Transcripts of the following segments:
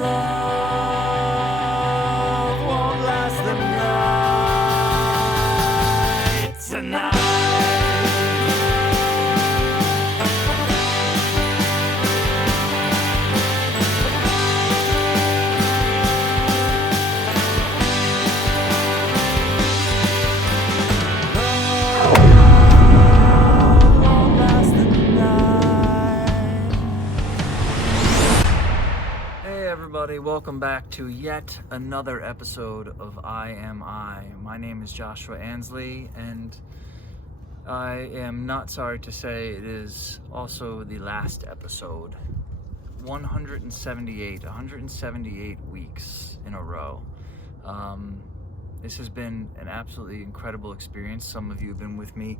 love won't last the night tonight. Everybody, welcome back to yet another episode of I Am I. My name is Joshua Ansley, and I am not sorry to say it is also the last episode. 178 weeks in a row. This has been an absolutely incredible experience. Some of you have been with me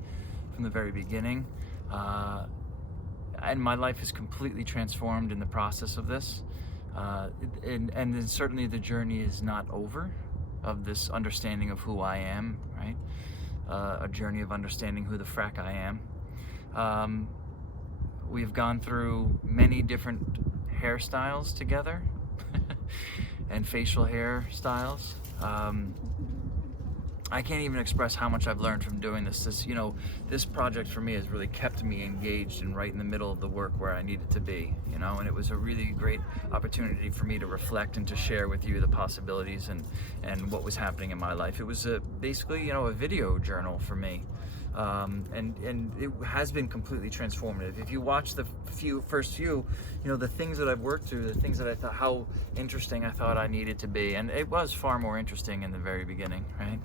from the very beginning, and my life is completely transformed in the process of this. And then certainly the journey is not over, of this understanding of who I am, right? A journey of understanding who the frack I am. We've gone through many different hairstyles together and facial hair styles. I can't even express how much I've learned from doing this. This project for me has really kept me engaged and right in the middle of the work where I needed to be, and it was a really great opportunity for me to reflect and to share with you the possibilities and what was happening in my life. It was basically, a video journal for me. And it has been completely transformative. If you watch the first few, the things that I've worked through, the things that I thought, how interesting I thought I needed to be, and it was far more interesting in the very beginning, right?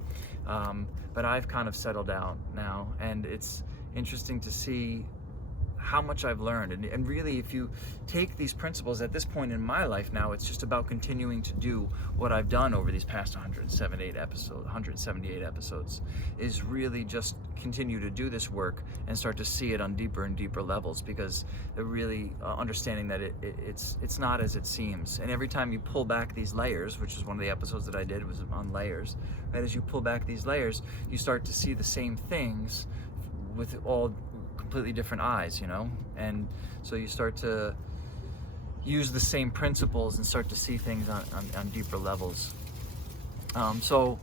But I've kind of settled out now, and it's interesting to see how much I've learned. And really, if you take these principles at this point in my life now, it's just about continuing to do what I've done over these past 178 episodes, is really just continue to do this work and start to see it on deeper and deeper levels, because they're really understanding that it's not as it seems. And every time you pull back these layers, which is one of the episodes that I did, was on layers, right? As you pull back these layers, you start to see the same things with all completely different eyes, and so you start to use the same principles and start to see things on deeper levels. So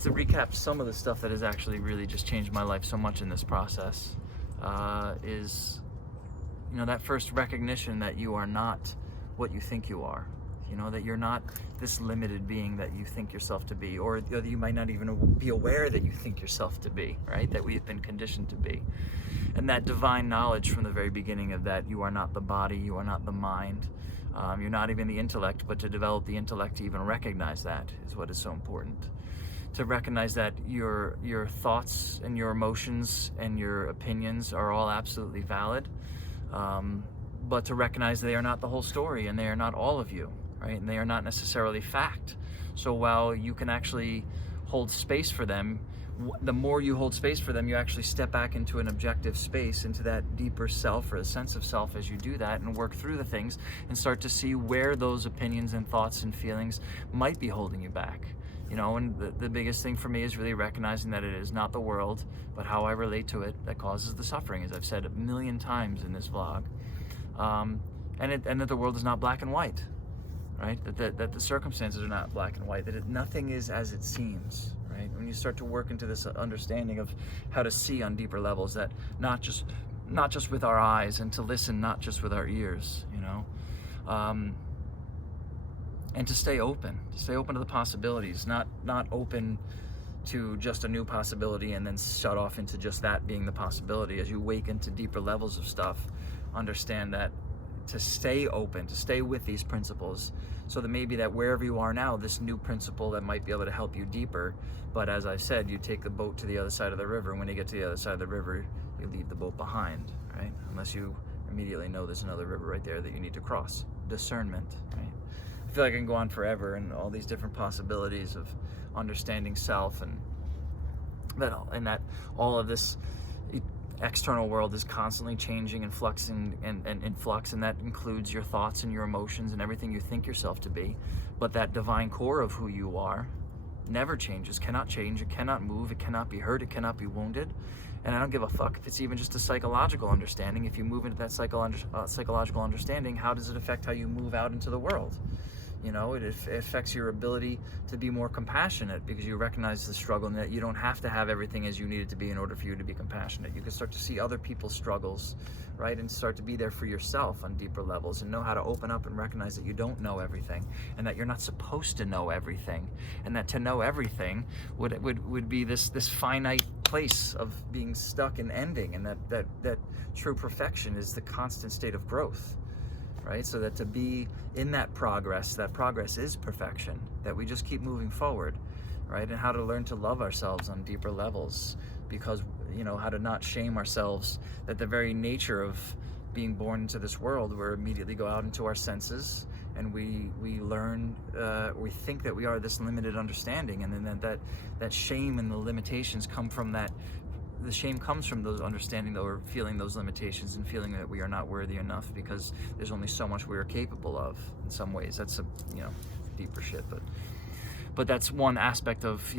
to recap some of the stuff that has actually really just changed my life so much in this process, is that first recognition that you are not what you think you are, that you're not this limited being that you think yourself to be, or that you might not even be aware that you think yourself to be, right? That we have been conditioned to be. And that divine knowledge from the very beginning of that you are not the body, you are not the mind, you're not even the intellect, but to develop the intellect to even recognize that is what is so important. To recognize that your thoughts and your emotions and your opinions are all absolutely valid, but to recognize they are not the whole story, and they are not all of you, right? And they are not necessarily fact. So while you can actually hold space for them, the more you hold space for them, you actually step back into an objective space, into that deeper self, or a sense of self, as you do that and work through the things and start to see where those opinions and thoughts and feelings might be holding you back. And the biggest thing for me is really recognizing that it is not the world, but how I relate to it that causes the suffering, as I've said a million times in this vlog. And that the world is not black and white, right? That the circumstances are not black and white, that nothing is as it seems, right? When you start to work into this understanding of how to see on deeper levels, that not just with our eyes, and to listen not just with our ears, and to stay open to the possibilities, not open to just a new possibility and then shut off into just that being the possibility. As you wake into deeper levels of stuff, understand that to stay open, to stay with these principles, so that maybe that wherever you are now, this new principle that might be able to help you deeper. But as I said, you take the boat to the other side of the river, and when you get to the other side of the river, you leave the boat behind, right? Unless you immediately know there's another river right there that you need to cross. Discernment, right? I feel like I can go on forever, and all these different possibilities of understanding self, and that all of this external world is constantly changing and fluxing and in flux, and that includes your thoughts and your emotions and everything you think yourself to be. But that divine core of who you are never changes, cannot change, it cannot move, it cannot be hurt, it cannot be wounded. And I don't give a fuck if it's even just a psychological understanding. If you move into that psychological understanding, how does it affect how you move out into the world? You know, it affects your ability to be more compassionate because you recognize the struggle and that you don't have to have everything as you need it to be in order for you to be compassionate. You can start to see other people's struggles, right? And start to be there for yourself on deeper levels and know how to open up and recognize that you don't know everything and that you're not supposed to know everything, and that to know everything would be this finite place of being stuck and ending, and that true perfection is the constant state of growth. Right? So that to be in that progress is perfection, that we just keep moving forward, right? And how to learn to love ourselves on deeper levels, because, you know, how to not shame ourselves, that the very nature of being born into this world, we immediately go out into our senses and we learn, we think that we are this limited understanding, and then that shame and the limitations come from that. The shame comes from those understanding that we're feeling those limitations and feeling that we are not worthy enough because there's only so much we are capable of. In some ways, that's deeper shit, but that's one aspect of,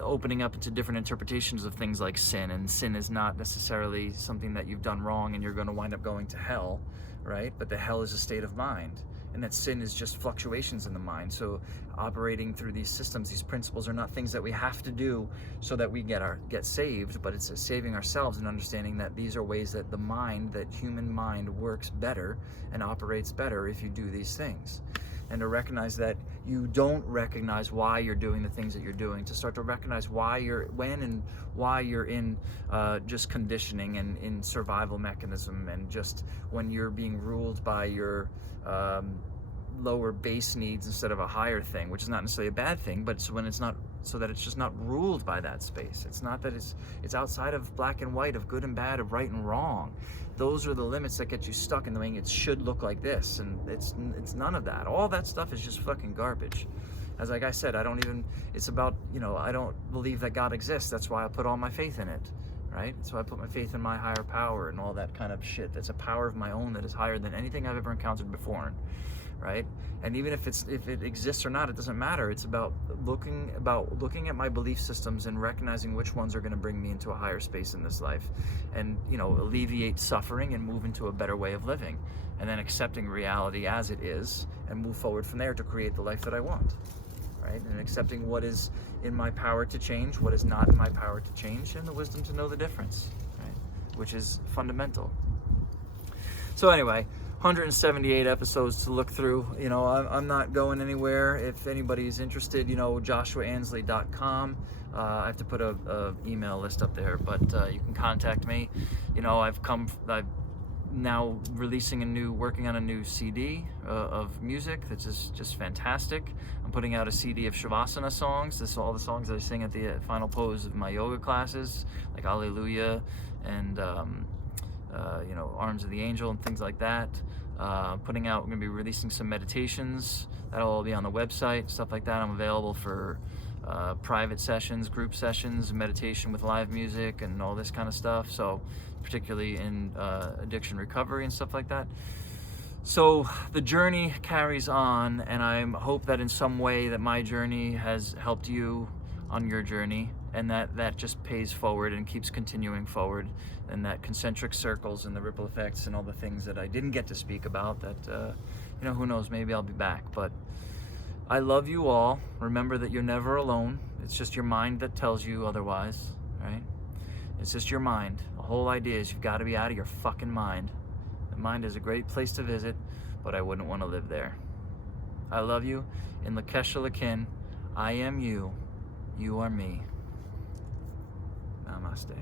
opening up into different interpretations of things like sin. And sin is not necessarily something that you've done wrong and you're going to wind up going to hell, right? But the hell is a state of mind. And that sin is just fluctuations in the mind. So operating through these systems, these principles are not things that we have to do so that we get saved, but it's saving ourselves and understanding that these are ways that that human mind works better and operates better if you do these things. And to recognize that you don't recognize why you're doing the things that you're doing, to start to recognize why you're in just conditioning and in survival mechanism, and just when you're being ruled by your lower base needs instead of a higher thing, which is not necessarily a bad thing, but it's when it's not, so that it's just not ruled by that space. It's not that it's outside of black and white, of good and bad, of right and wrong. Those are the limits that get you stuck in the way it should look like this, and it's none of that. All that stuff is just fucking garbage. As like I said, it's about, I don't believe that God exists. That's why I put all my faith in it, right? So I put my faith in my higher power and all that kind of shit. That's a power of my own that is higher than anything I've ever encountered before, right? And even if it exists or not, it doesn't matter. It's about looking at my belief systems and recognizing which ones are going to bring me into a higher space in this life, and alleviate suffering and move into a better way of living, and then accepting reality as it is and move forward from there to create the life that I want, right? And accepting what is in my power to change, what is not in my power to change, and the wisdom to know the difference, right? Which is fundamental. So anyway, 178 episodes to look through. I'm not going anywhere. If anybody's interested, joshuaansley.com. I have to put a email list up there, but you can contact me. I'm now working on a new CD of music that's just fantastic. I'm putting out a CD of Shavasana songs. This is all the songs that I sing at the final pose of my yoga classes, like Alleluia and Arms of the Angel and things like that. We're going to be releasing some meditations. That'll all be on the website, stuff like that. I'm available for private sessions, group sessions, meditation with live music and all this kind of stuff. So particularly in addiction recovery and stuff like that. So the journey carries on, and I hope that in some way that my journey has helped you on your journey, and that just pays forward and keeps continuing forward, and that concentric circles and the ripple effects and all the things that I didn't get to speak about, that who knows, maybe I'll be back. But I love you all. Remember that you're never alone. It's just your mind that tells you otherwise, right? It's just your mind. The whole idea is you've got to be out of your fucking mind. The mind is a great place to visit, but I wouldn't want to live there. I love you. In Lakesha Lakin, I am you. You are me. Namaste.